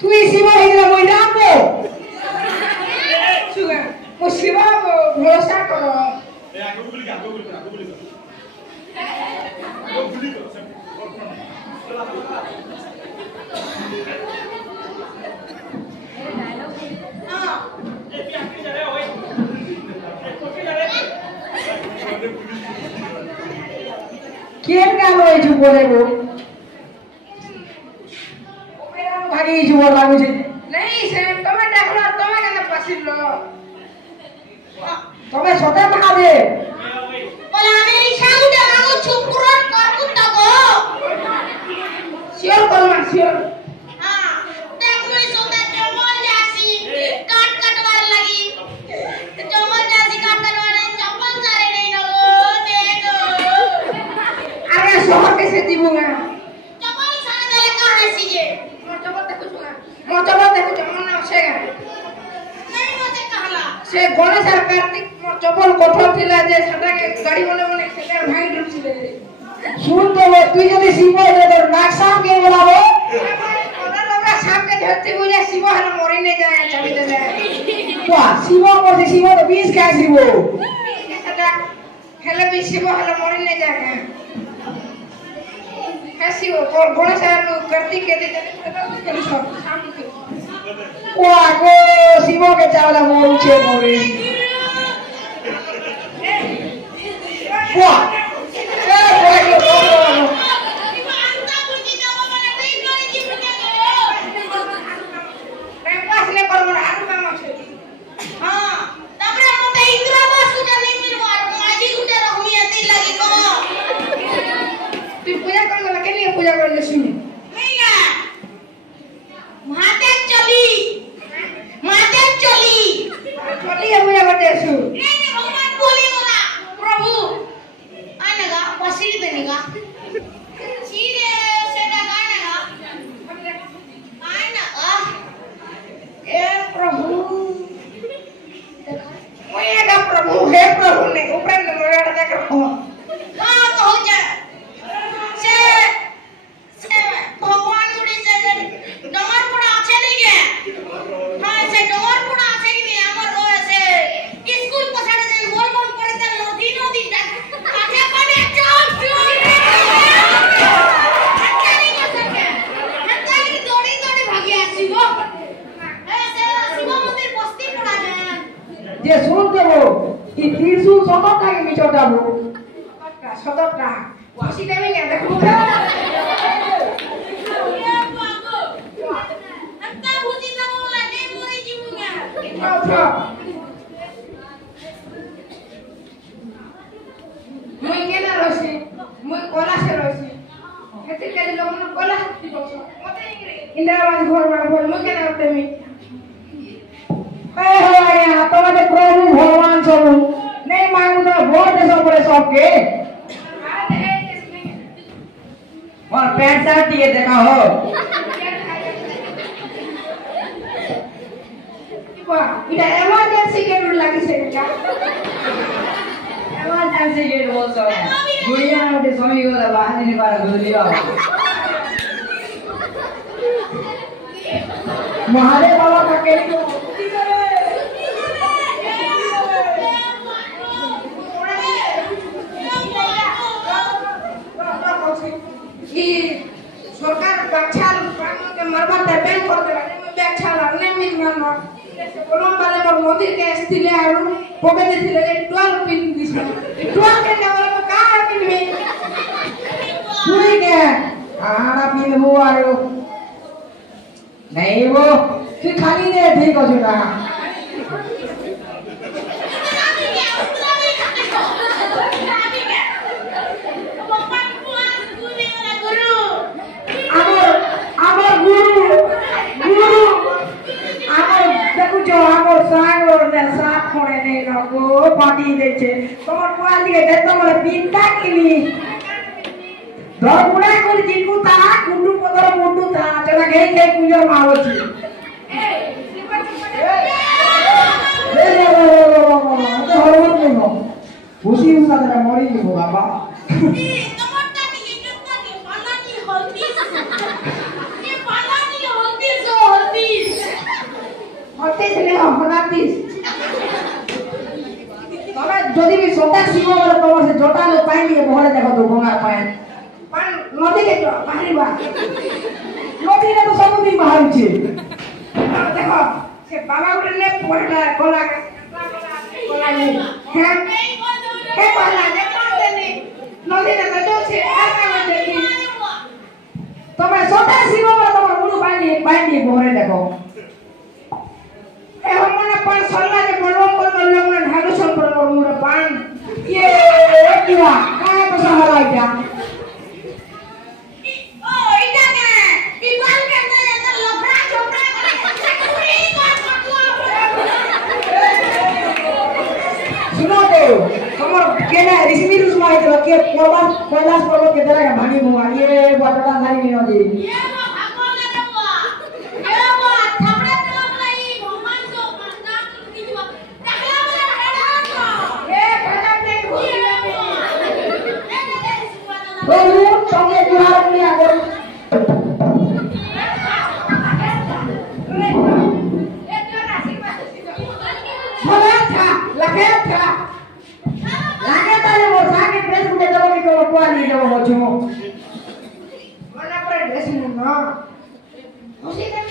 তুই শিব হইলে মই ডাকবো শুনে মো শিব ভরসা কর কেন গেল এই যে বলে গো ভাগে এই যে বলা বুঝে নেই সে তুমি দেখলো তুমি কেন পাছিল তুমি সতে পাবে বলে আমি এই সাউন্ডে মাগো চুপ করুন করকুন তো গো শিওর করবা শিওর হ্যাঁ দেখো এই সতে জঙ্গল যাসি কাট কাটবার লাগি জঙ্গল যাসি কাট কাটবার জঙ্গল সারে নেই না গো দেখো আরে শহর कैसे जीवो ना জঙ্গল সারে দেলে কাহে সিগে মোচবত দেখো মনে আছে নেই মতে কাহলা সে গণেশ আর কার্তিক চপল কঠোর ছিল যে সেটাকে গাড়ি বলে বলে সেটা ভাঙি দিছিল শুন তো তুই যদি শিব হয়ে তোর নাক সাপ কে বলাবো ওরা সাপকে ধরতে বলে শিব হলে মরে নে যায় চাবিতে যায় বাহ শিব বলছে শিব তো বিষ খায় শিব সেটা হেলে বি শিব হলে মরে নে যায় হ্যাঁ শিব গণেশ আর কার্তিক কে দিতে খেলি সব সামনে ও আগো শিবকে চাওলা মরছে মরে What? যে শুনতে কি ত্রিশূল সদরটাকে মিচটাবো সদরটা বসি দেবে না দেখো মুই কেন রইছি মুই কলাসে রইছি হেতে কাজে লোক না কলাস দিবছ মতে ইন্দিরাবাস ঘর ঘর মুই কেন তেমি তোমাদের প্রভু ভগবান सब नहीं मांगू तो वोट दे सब सबके और पैंट शर्ट ये देखा हो इधर इमरजेंसी गेट लगी से क्या इमरजेंसी गेट बोल सो गुड़िया ने उठे स्वामी को बाहर नहीं पारा गुड़िया महादेव बाबा का केली को सरकार बच्चाल के मरबा देबे कर देबे बच्चाल ने मिल मानो से बोलम वाले पर मोदी के स्थिले आरो पोके दिले 12 पिन दिस 12 के लेवल में का पिन में पूरी के आरा पिन हो आरो नहीं वो तू खाली दे ठीक हो छोटा पार्टी देছে তোমার কোয়া দিকে দে তোমার বিনটা কিনি ধরপুড়া করে জিকু তা কুন্ডু পদর মুন্ডু তা চলা গেই গেই কুজর মারছি খুশি উসাদরা মরি দিব বাবা তোমারটা দিকে কেতনা কি পালানি হলতি এ পালানি হলতি 29 নে 29 তবে যদি भी सोटा सीमा वाला कवर से जोटा लो पानी के बहरे देखो तो गंगा पानी नदी के बाहरी बा नदी ने तो सब दिन बाहर छे देखो से बाबा गुटे ले पड़ला कोला कोला ले है कोला ने पाते ने नदी ने तो छे आका में देखी तबे सोटा सीमा वाला तमर मुनु पानी के बहरे देखो ए हम मने पान सल्ला के बोलबो को लोग ढालू सब पर मुरे पान ये किया काहे तो सहाला क्या ओ इटा के दीवार के अंदर लफड़ा चोपड़ा पूरी कर सुनो तो हमर केना ऋषि रुसमा है के कैलाश पर्वत के तरह का भागी मुआ ये बटड़ा नारी नहीं होती ये वो भगवान ने बुआ ये वो थपड़े तो नहीं भगवान को मारना की जो टकला वाला हेडा ए भगत ने भूल गया ओ संगे जुहार नहीं आ गई लगे था वो साके ड्रेस में जब भी को क्वाली जब हो जो मला पर ड्रेस में ना उसी के